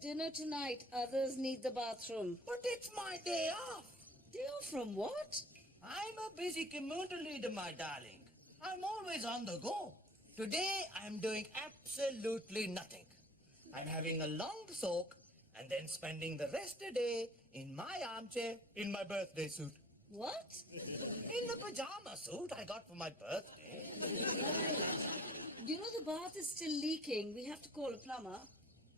dinner tonight. Others need the bathroom. But it's my day off. Day off from what? I'm a busy community leader, my darling. I'm always on the go. Today, I'm doing absolutely nothing. I'm having a long soak and then spending the rest of the day in my armchair in my birthday suit. What? In the pajama suit I got for my birthday. You know the bath is still leaking. We have to call a plumber.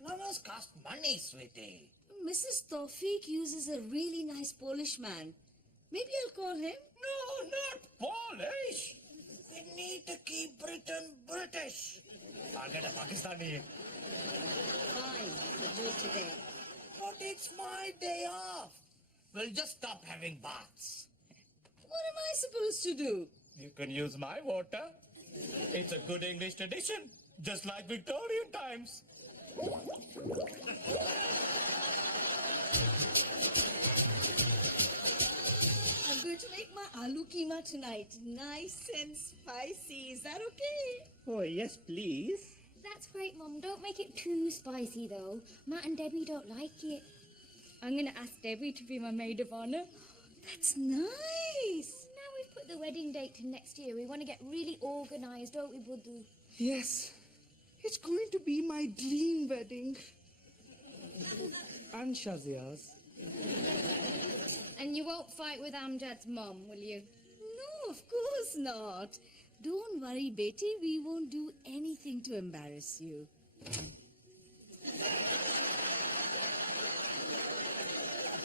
Plumbers cost money, sweetie. Mrs. Tawfiq uses a really nice Polish man. Maybe I'll call him. No, not Polish. We need to keep Britain British. I'll get a Pakistani. Fine, we'll do it today. But it's my day off. We'll just stop having baths. What am I supposed to do? You can use my water. It's a good English tradition, just like Victorian times. I'm going to make my aloo keema tonight. Nice and spicy. Is that okay? Oh, yes, please. That's great, Mum. Don't make it too spicy, though. Matt and Debbie don't like it. I'm going to ask Debbie to be my maid of honour. That's nice. Now we've put the wedding date to next year, we want to get really organised, don't we, Buddu? Yes, it's going to be my dream wedding. And Shazia's. And you won't fight with Amjad's mum, will you? No, of course not. Don't worry, Betty. We won't do anything to embarrass you.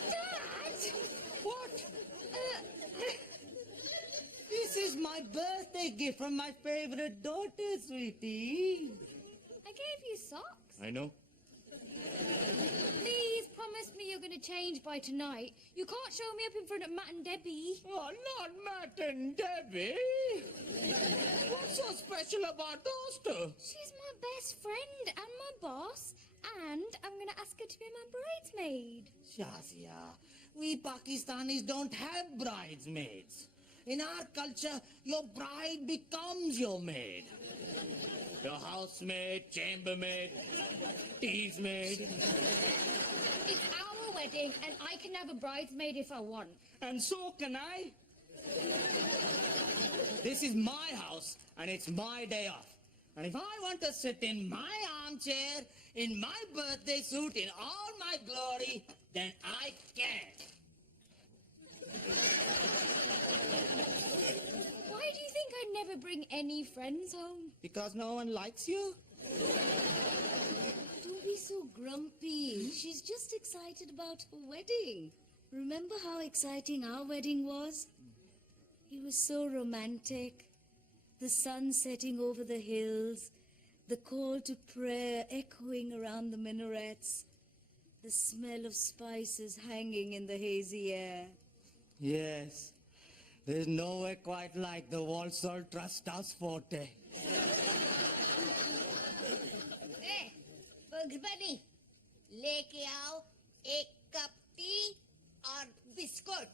Dad! What? This is my birthday gift from my favorite daughter, sweetie. I gave you socks. I know. Please promise me you're going to change by tonight. You can't show me up in front of Matt and Debbie. Oh, not Matt and Debbie. What's so special about those two? She's my best friend and my boss, and I'm going to ask her to be my bridesmaid. Shazia, we Pakistanis don't have bridesmaids. In our culture, your bride becomes your maid. Your housemaid, chambermaid, teasmaid. It's our wedding, and I can have a bridesmaid if I want. And so can I. This is my house, and it's my day off. And if I want to sit in my armchair, in my birthday suit, in all my glory, then I can. Why do you think I'd never bring any friends home? Because no one likes you? Don't be so grumpy. She's just excited about her wedding. Remember how exciting our wedding was? It was so romantic. The sun setting over the hills, the call to prayer echoing around the minarets, the smell of spices hanging in the hazy air. Yes. There's nowhere quite like the Walsall Trust House Forte. Hey, Bugs Bunny, लेके आओ एक cup T और biscuit.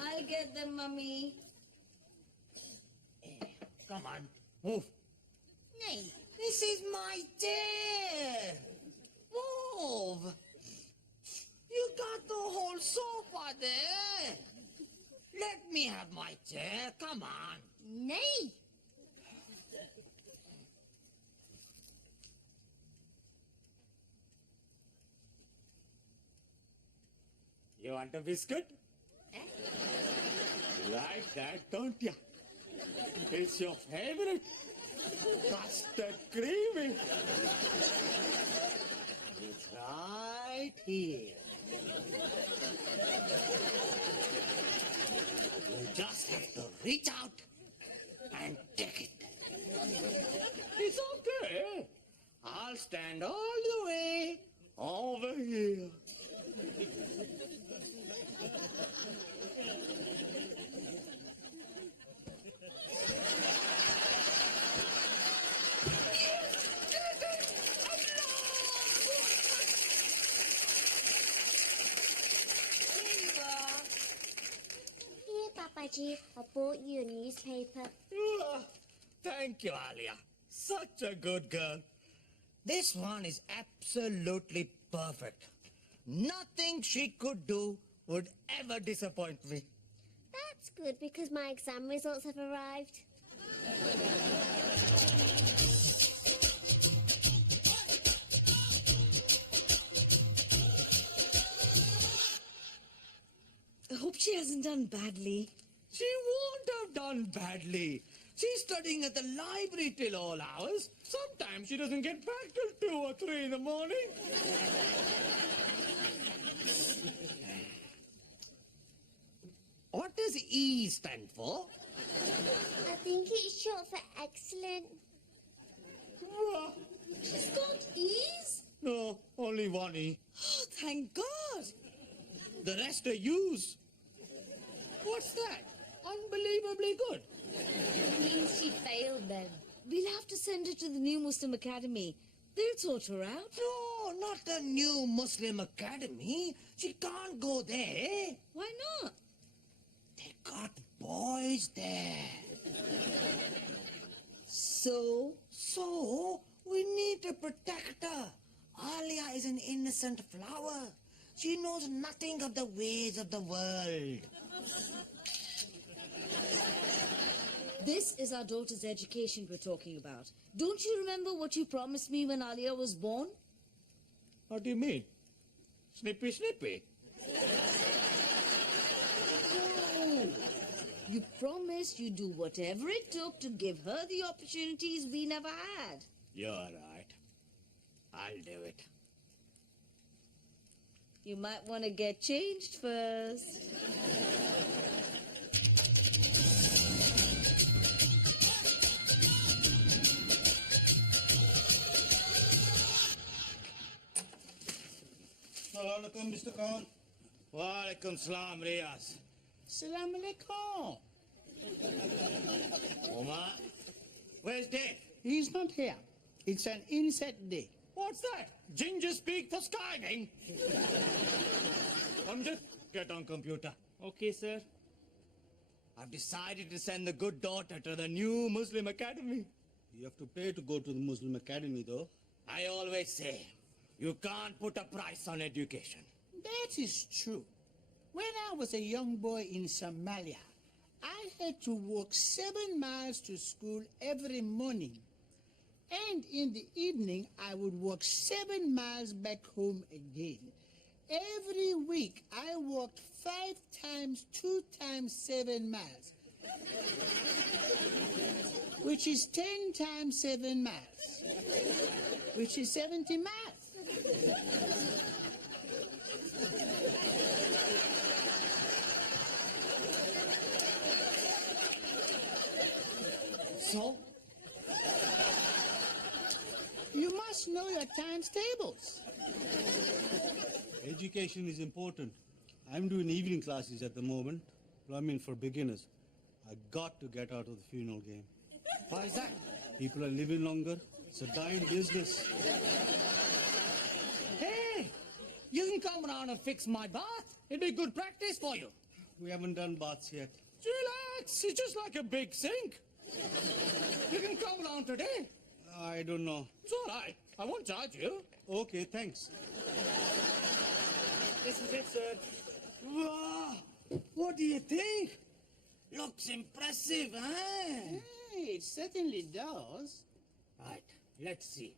I'll get them, Mummy. Come on, move. नहीं, This is my chair. Move. You got the whole sofa there. Let me have my chair. Come on. नहीं. You want a biscuit? Like that, don't you? It's your favorite. Custard creamy. It's right here. You just have to reach out and take it. It's okay. I'll stand all the way over here. Here, Papaji, I bought you a newspaper. Thank you, Alia. Such a good girl. This one is absolutely perfect. Nothing she could do would ever disappoint me. That's good because my exam results have arrived. I hope she hasn't done badly. She won't have done badly. She's studying at the library till all hours. Sometimes she doesn't get back till 2 or 3 in the morning. What does E stand for? I think it's short for excellent. She's got E's? No, only one E. Oh, thank God. The rest are U's. What's that? Unbelievably good. Means she failed then. We'll have to send her to the new Muslim Academy. They'll sort her out. No, not the new Muslim Academy. She can't go there. Why not? They got boys there. So? So, we need to protect her. Alia is an innocent flower. She knows nothing of the ways of the world. This is our daughter's education we're talking about. Don't you remember what you promised me when Alia was born? What do you mean? Snippy, snippy? No. You promised you'd do whatever it took to give her the opportunities we never had. You're right. I'll do it. You might want to get changed first. Assalamualaikum, Mr. Khan. Walaikum salam, Riaz. Assalamualaikum. Omar, where's Dave? He's not here. It's an inset day. What's that? Ginger speak for skiving? Amjad, get on computer. Okay, sir. I've decided to send the good daughter to the new Muslim Academy. You have to pay to go to the Muslim Academy, though. I always say, you can't put a price on education. That is true. When I was a young boy in Somalia, I had to walk 7 miles to school every morning. And in the evening, I would walk 7 miles back home again. Every week, I walked 5 times 2 times 7 miles, which is 10 times 7 miles, which is 70 miles. So? You must know your times tables. Education is important. I'm doing evening classes at the moment. Plumbing for beginners. I got to get out of the funeral game. Why is that? People are living longer. It's a dying business. Hey, you can come around and fix my bath. It'd be good practice for you. We haven't done baths yet. Relax, it's just like a big sink. You can come around today. I don't know. It's all right. I won't charge you. Okay, thanks. This is it, sir. Wow! What do you think? Looks impressive, huh? Hey, it certainly does. Right, let's see.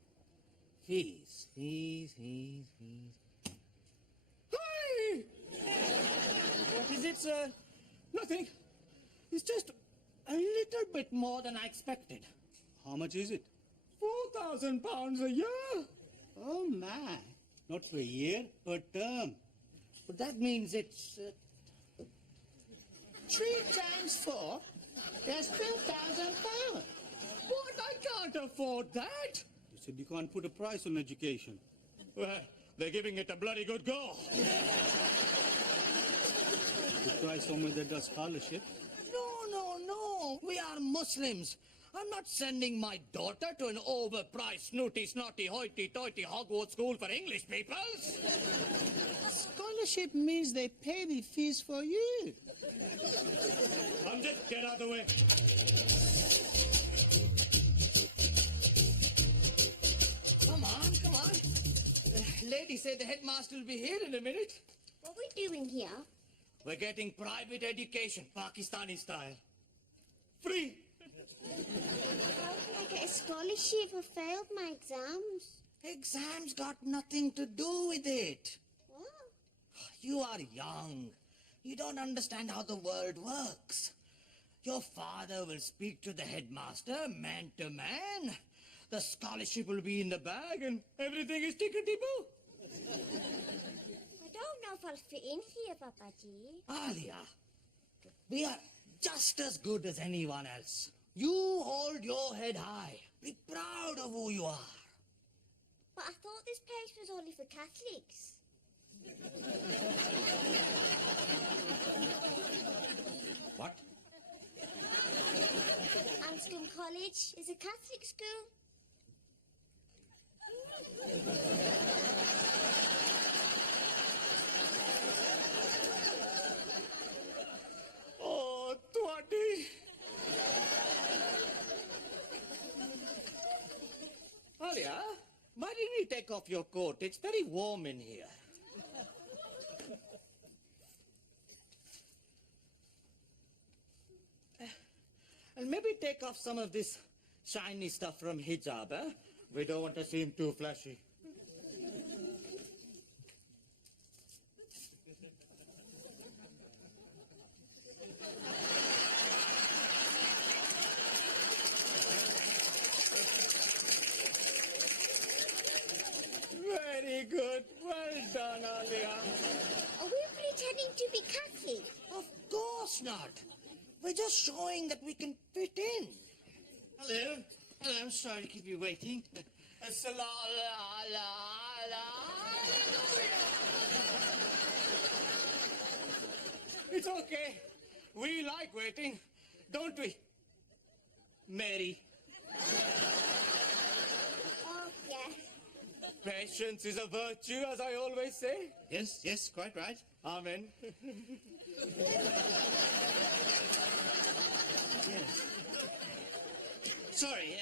Fees. Hey! What is it, sir? Nothing. It's just a little bit more than I expected. How much is it? £4,000 a year. Oh, my. Not for a year, per term. But that means it's... 3 times 4, that's 12,000 pounds. What? I can't afford that. You said you can't put a price on education. Well, they're giving it a bloody good go. You try somewhere that does scholarship. No. We are Muslims. I'm not sending my daughter to an overpriced, snooty, snotty, hoity-toity Hogwarts school for English peoples. Scholarship means they pay the fees for you. Just get out of the way. Come on. Lady said the headmaster will be here in a minute. What are we doing here? We're getting private education, Pakistani style. Free. How can I get a scholarship? I failed my exams. Exams got nothing to do with it. What? You are young. You don't understand how the world works. Your father will speak to the headmaster, man to man. The scholarship will be in the bag and everything is tickety-boo. I don't know if I'll fit in here, Papaji. Alia, we are just as good as anyone else. You hold your head high. Be proud of who you are. But I thought this place was only for Catholics. What? Anscombe College is a Catholic school. Oh, Twati. Alia, why didn't you take off your coat? It's very warm in here. And maybe take off some of this shiny stuff from hijab, eh? We don't want to seem too flashy. Very good. Well done, Alia. Are we pretending to be Catholic? Of course not. We're just showing that we can fit in. Hello. Hello, I'm sorry to keep you waiting. It's okay. We like waiting, don't we, Mary? Oh, yeah. Patience is a virtue, as I always say. Yes, yes, quite right. Amen. Sorry,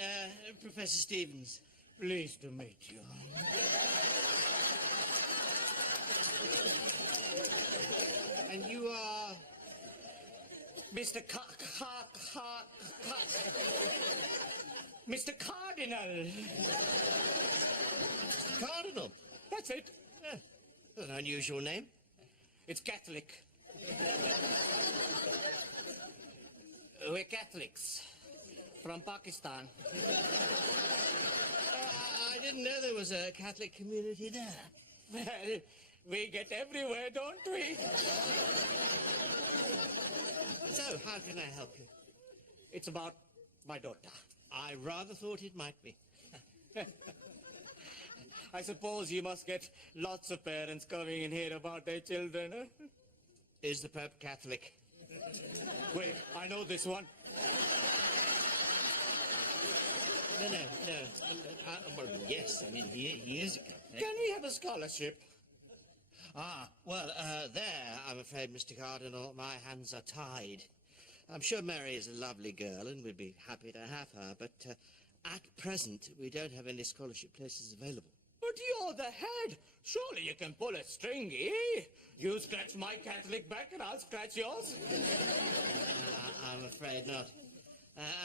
Professor Stevens. Pleased to meet you. And you are... Mr. Mr. Cardinal. Cardinal. That's it. An unusual name. It's Catholic. We're Catholics from Pakistan. I didn't know there was a Catholic community there. Well, we get everywhere, don't we? So, how can I help you? It's about my daughter. I rather thought it might be. I suppose you must get lots of parents coming in here about their children, huh? Is the Pope Catholic? Wait, I know this one. No. Well, yes, I mean, he is a Catholic. Can we have a scholarship? Well, there, I'm afraid, Mr. Cardinal, my hands are tied. I'm sure Mary is a lovely girl and we'd be happy to have her, but at present, we don't have any scholarship places available. But you're the head. Surely you can pull a string, eh? You scratch my Catholic back and I'll scratch yours. I'm afraid not.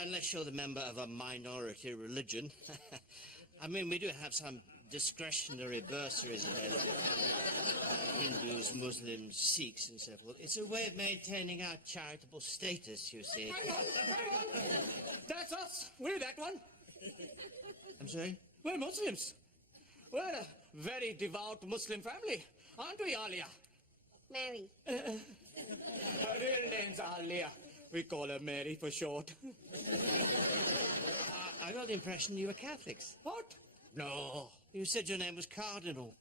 Unless you're the member of a minority religion. I mean, we do have some discretionary bursaries available. Hindus, Muslims, Sikhs, and so forth. It's a way of maintaining our charitable status, you see. Hang on. That's us. We're that one. I'm sorry? We're Muslims. We're a very devout Muslim family, aren't we, Alia? Mary. Her real name's Alia. We call her Mary for short. I got the impression you were Catholics. What? No. You said your name was Cardinal.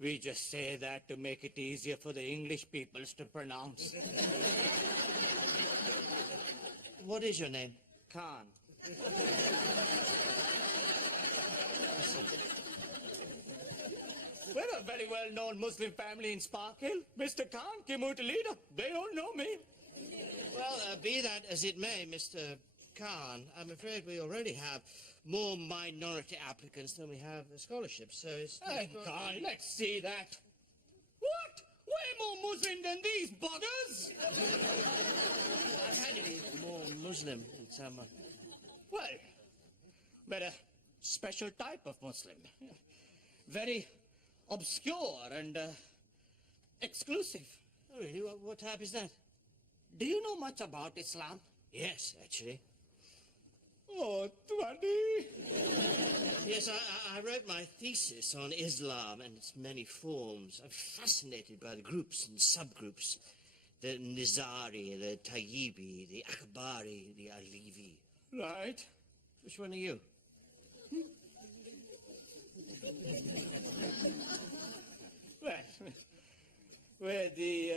We just say that to make it easier for the English peoples to pronounce. What is your name? Khan. We're a very well-known Muslim family in Sparkhill. Mr. Khan, Kimut leader. They don't know me. Well, be that as it may, Mr. Khan, I'm afraid we already have more minority applicants than we have scholarships, so it's... Hang on, let's see that. What? Way more Muslim than these buggers? I've had to be more Muslim than someone. Well, but a special type of Muslim. Very obscure and exclusive. Oh, really? What type is that? Do you know much about Islam? Yes, actually. Oh, Twaddy. Yes, I wrote my thesis on Islam and its many forms. I'm fascinated by the groups and subgroups. The Nizari, the Tayyibi, the Akbari, the Alivi. Right. Which one are you? Well, we're the,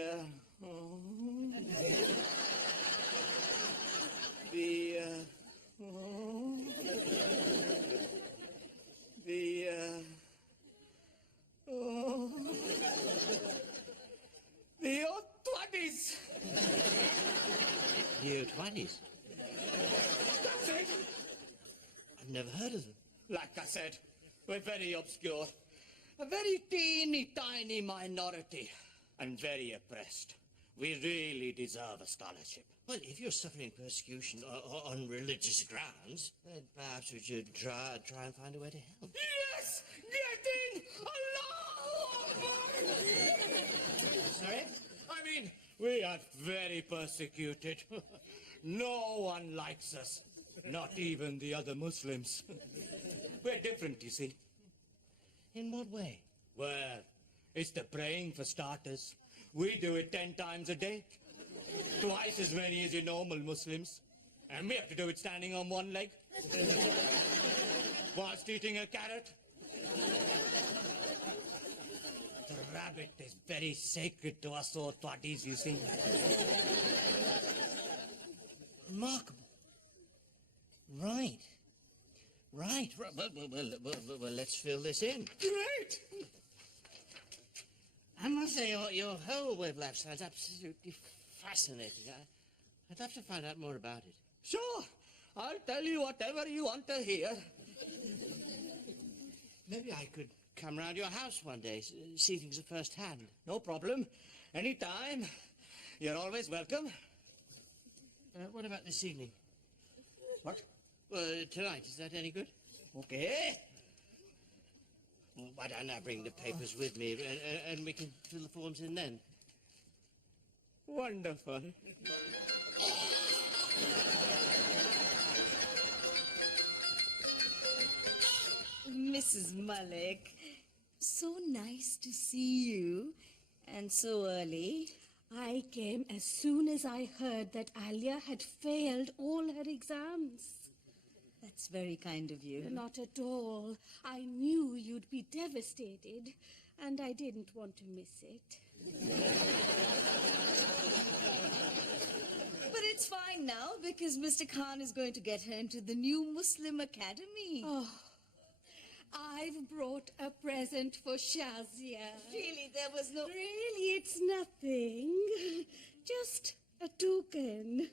the O20s. The O20s? That's it. I've never heard of them. Like I said, we're very obscure. A very teeny tiny minority. And very oppressed. We really deserve a scholarship. Well, if you're suffering persecution on religious grounds, then perhaps we should try and find a way to help. Yes! Get in! Allahu Akbar! Sorry? I mean, we are very persecuted. No one likes us. Not even the other Muslims. We're different, you see. In what way? Well, it's the praying for starters. We do it 10 times a day. Twice as many as your normal Muslims. And we have to do it standing on one leg. Whilst eating a carrot. The rabbit is very sacred to us Twaddies, you see. Remarkable. Right. Well, let's fill this in. Great! I must say, your whole way of life sounds absolutely fascinating. I'd love to find out more about it. Sure, I'll tell you whatever you want to hear. Maybe I could come round your house one day, see things at first hand. No problem. Anytime. You're always welcome. What about this evening? What? Well, tonight, is that any good? Okay. Well, why don't I bring the papers with me and we can fill the forms in then? Wonderful. Mrs. Malik, so nice to see you. And so early. I came as soon as I heard that Alia had failed all her exams. That's very kind of you. Not at all. I knew you'd be devastated, and I didn't want to miss it. But it's fine now because Mr. Khan is going to get her into the new Muslim Academy. Oh, I've brought a present for Shazia. Really, there was no... Really, it's nothing. Just a token.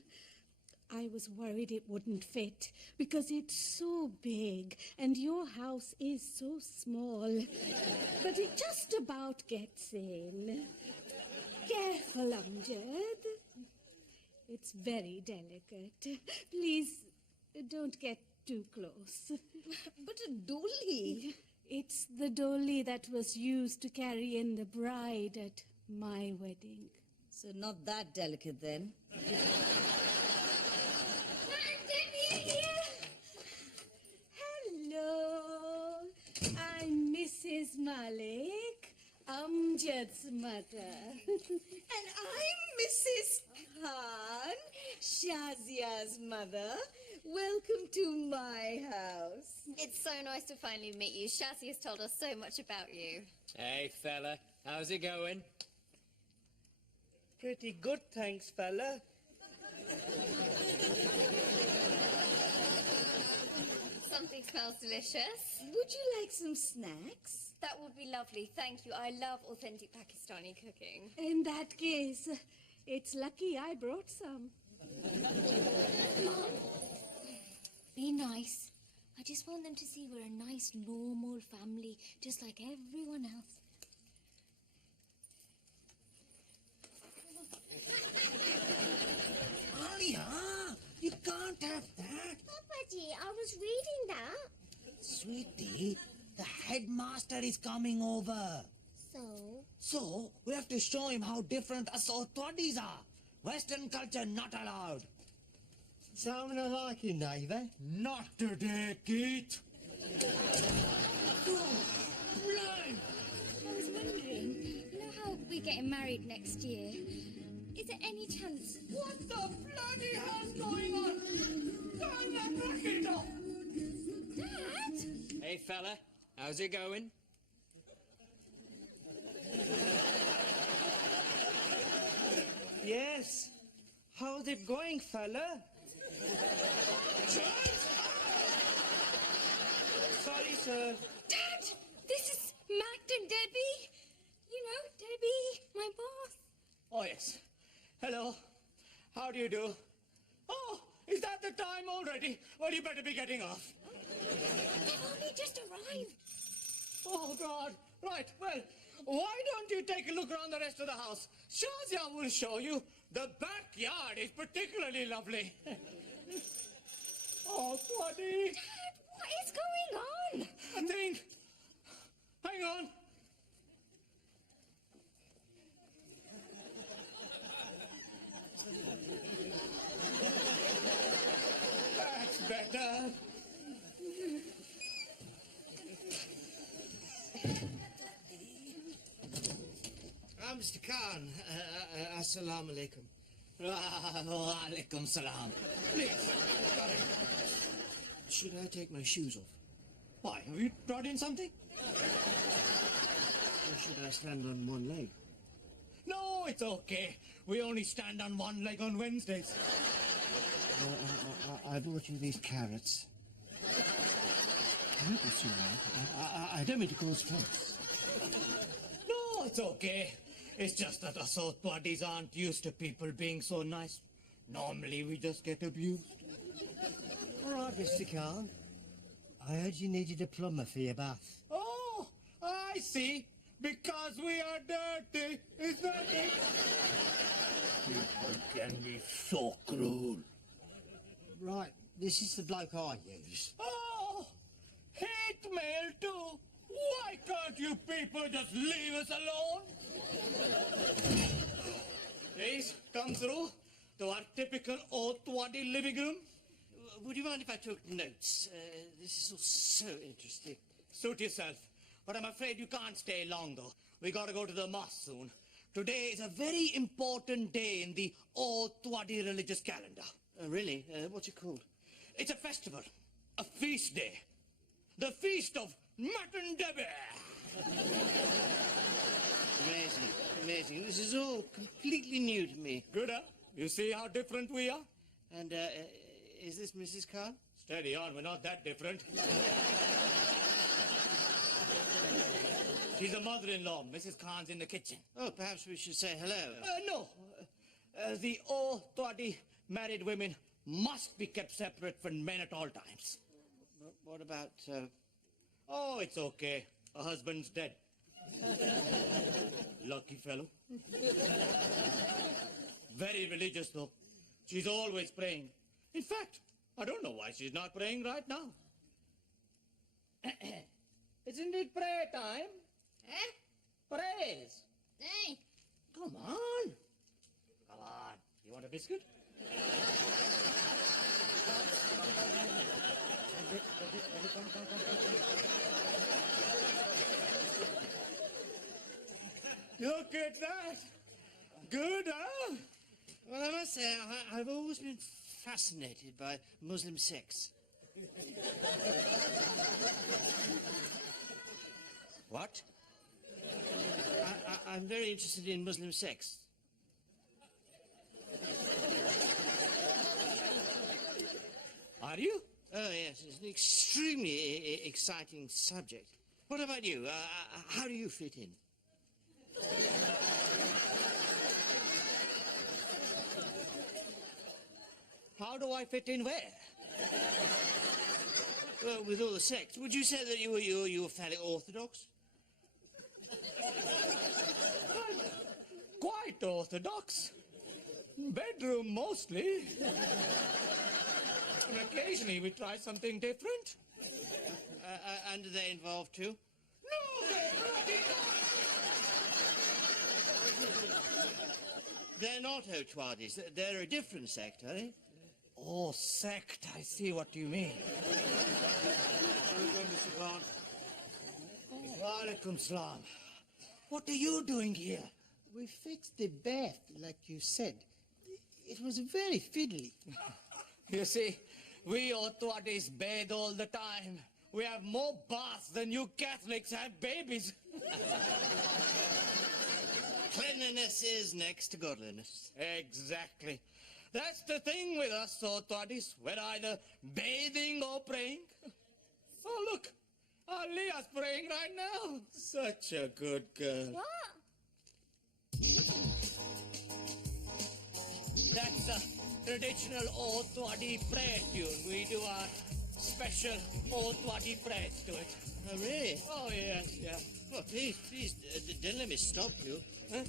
I was worried it wouldn't fit because it's so big and your house is so small. But it just about gets in. Careful, Amjad. It's very delicate. Please, don't get too close. But a dolly. It's the dolly that was used to carry in the bride at my wedding. So not that delicate then. Hello, I'm Mrs. Malik, Amjad's mother. And I'm Mrs. Khan, Shazia's mother. Welcome to my house. It's so nice to finally meet you. Shazzy has told us so much about you. Hey, fella. How's it going? Pretty good, thanks, fella. Something smells delicious. Would you like some snacks? That would be lovely. Thank you. I love authentic Pakistani cooking. In that case, it's lucky I brought some. Mom, be nice. I just want them to see we're a nice, normal family, just like everyone else. Alia, you can't have that. Papaji, I was reading that. Sweetie, the headmaster is coming over. So, we have to show him how different us Otwadis are. Western culture not allowed. Sounding like you, neighbour. Not today, Keith. I was wondering, you know how we're getting married next year? Is there any chance? What the bloody hell's going on? Turn that rocket off! Dad? Hey, fella, how's it going? Yes. How's it going, fella? Sorry, sir. Dad, this is Matt and Debbie. You know, Debbie, my boss. Oh, yes. Hello. How do you do? Oh, is that the time already? Well, you better be getting off. They've only just arrived. Oh, God. Right, well, why don't you take a look around the rest of the house? Shazia will show you. The backyard is particularly lovely. Oh, Twaddy. Dad, what is going on? Nothing. Hang on. That's better. Mr. Khan, assalamu alaikum. Wa alaikum salam. Please. Should I take my shoes off? Why, have you brought in something? Or should I stand on one leg? No, it's okay. We only stand on one leg on Wednesdays. I brought you these carrots. I hope it's all right. I don't mean to cause fuss. No, it's okay. It's just that us Otwadis aren't used to people being so nice. Normally, we just get abused. All right, Mr. Khan. I heard you needed a plumber for your bath. Oh, I see. Because we are dirty, is that it? People can be so cruel. Right, this is the bloke I use. Oh, hate mail too. Why can't you people just leave us alone? Please, come through to our typical Otwadi living room. Would you mind if I took notes? This is all so interesting. Suit yourself. But I'm afraid you can't stay long, though. We gotta go to the mosque soon. Today is a very important day in the Otwadi religious calendar. Really? What's it called? It's a festival, a feast day. The feast of Mutton Debbie. Amazing, amazing. This is all completely new to me. Good, huh? You see how different we are? And, is this Mrs. Khan? Steady on, we're not that different. She's a mother-in-law. Mrs. Khan's in the kitchen. Oh, perhaps we should say hello. No. The Otwadi married women must be kept separate from men at all times. What about, Oh, it's okay. Her husband's dead. Lucky fellow. Very religious, though. She's always praying. In fact, I don't know why she's not praying right now. Isn't it prayer time? Eh? Praise. Hey. Come on. Come on. You want a biscuit? Look at that. Good, huh? Well, I must say, I've always been fascinated by Muslim sex. What? I'm very interested in Muslim sex. Are you? Oh, yes, it's an extremely exciting subject. What about you? How do you fit in? How do I fit in where? Well, with all the sects, would you say that you were fairly orthodox? Quite orthodox. Bedroom mostly. And occasionally we try something different. And do they involve too? No, they're bloody not. They're not Otwadis. They're a different sect, are they? Oh, sect. I see what you mean. Welcome, Mr. Khan. Walaikum salam. What are you doing here? We fixed the bath, like you said. It was very fiddly. You see, we Otwadis bathe all the time. We have more baths than you Catholics have babies. Cleanliness is next to godliness. Exactly. That's the thing with us Otwadis. We're either bathing or praying. Oh, look. Alia's praying right now. Such a good girl. What? That's a traditional Otwadi prayer tune. We do our special Otwadi prayers to it. Oh, really? Oh, yes, yeah. Well, please, don't let me stop you. Huh?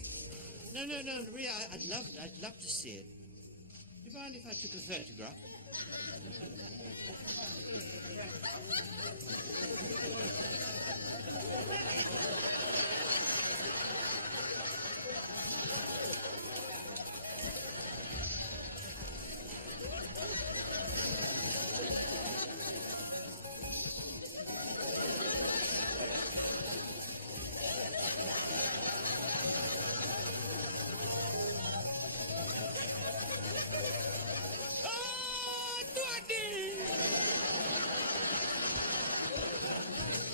No, really, I'd love to see it. Do you mind if I took a photograph?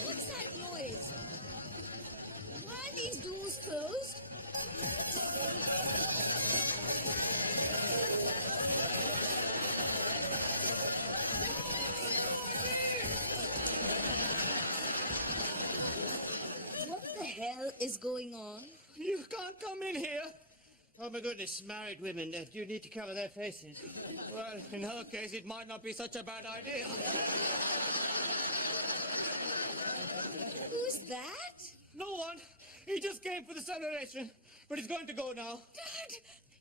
What's that noise? Why are these doors closed? What the hell is going on? You can't come in here. Oh, my goodness, married women, do you need to cover their faces? Well, in her case, it might not be such a bad idea. Who's that? No one. He just came for the celebration, but he's going to go now. Dad,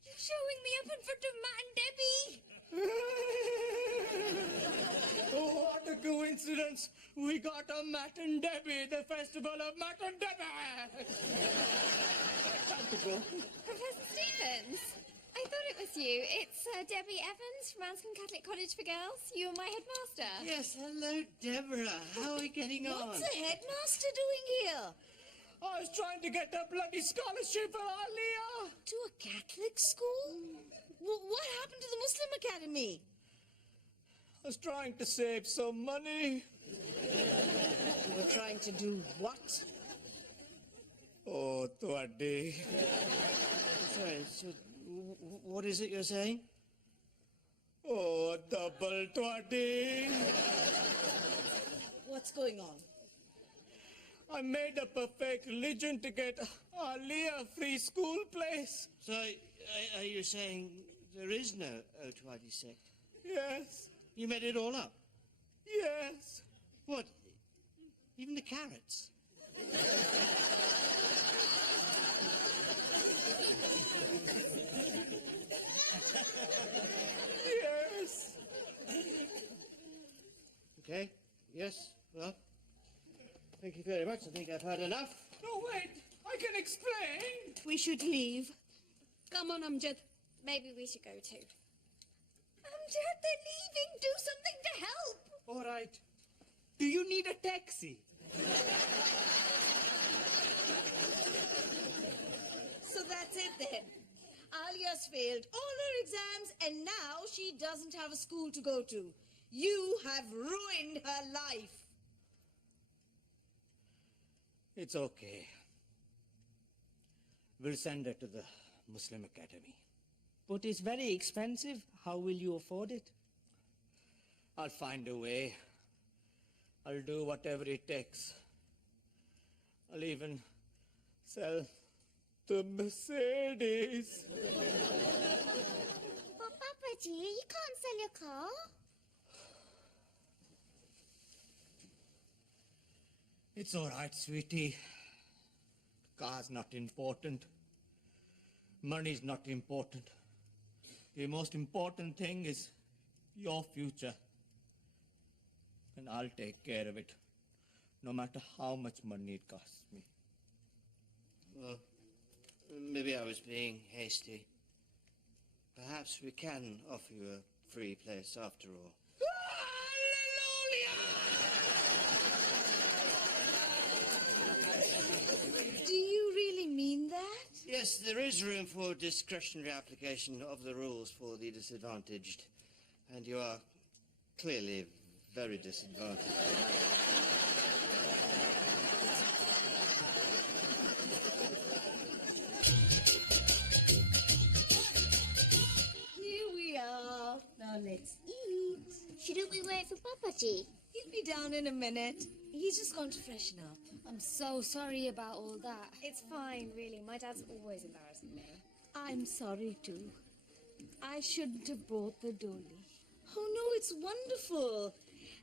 you're showing me up in front of Matt and Debbie. Oh, what a coincidence. We got a Matt and Debbie, the festival of Matt and Debbie. Time to go. Professor Stevens, I thought it was you. It's Debbie Evans from Anscombe Catholic College for Girls. You are my headmaster. Yes, hello, Deborah. How are we getting on? What's the headmaster doing here? I was trying to get a bloody scholarship for Alia. To a Catholic school? What happened to the Muslim Academy? I was trying to save some money. You were trying to do what? Oh, Twaddy. Sorry, so what is it you're saying? Oh, double Twaddy. What's going on? I made up a fake religion to get Alia a free school place. So, are you saying there is no Otwadi sect? Yes, You made it all up? yes. What? Even the carrots? Yes. Okay, yes, well, thank you very much. I think I've heard enough. No, wait. I can explain. We should leave. Come on, Amjad. Maybe we should go too. Amjad, they're leaving. Do something to help. All right. Do you need a taxi? So that's it then. Alia's failed all her exams and now she doesn't have a school to go to. You have ruined her life. It's okay. We'll send her to the Muslim Academy. But it's very expensive. How will you afford it? I'll find a way. I'll do whatever it takes. I'll even sell the Mercedes. But Papa G, you can't sell your car. It's all right, sweetie. Car's not important. Money's not important. The most important thing is your future. And I'll take care of it, no matter how much money it costs me. Well, maybe I was being hasty. Perhaps we can offer you a free place after all. Do you really mean that? Yes, there is room for discretionary application of the rules for the disadvantaged. And you are clearly very disadvantaged. Here we are. Now let's eat. Shouldn't we wait for Papaji? He'll be down in a minute. He's just gone to freshen up. I'm so sorry about all that. It's fine, really. My dad's always embarrassing me. I'm sorry too. I shouldn't have brought the dolly. Oh no, it's wonderful.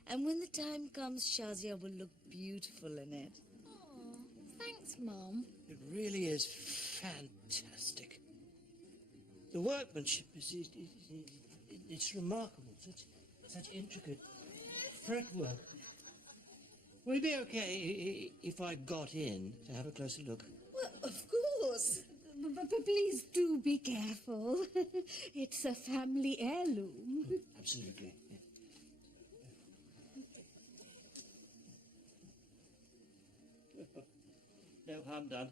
And when the time comes, Shazia will look beautiful in it. Aw, thanks, Mum. It really is fantastic. The workmanship is it's remarkable. Such intricate fretwork. Would it be okay if I got in to have a closer look? Well, of course. But please do be careful. It's a family heirloom. Absolutely. Yeah. No harm done.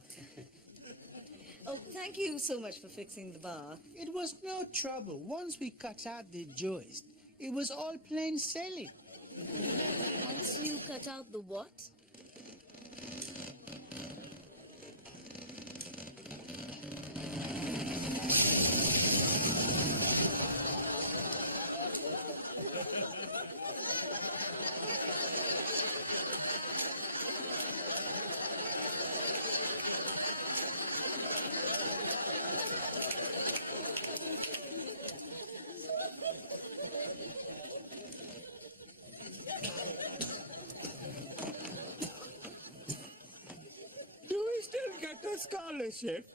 Oh, thank you so much for fixing the bar. It was no trouble. Once we cut out the joist, it was all plain sailing. Once you cut out the what? Do we still get a scholarship?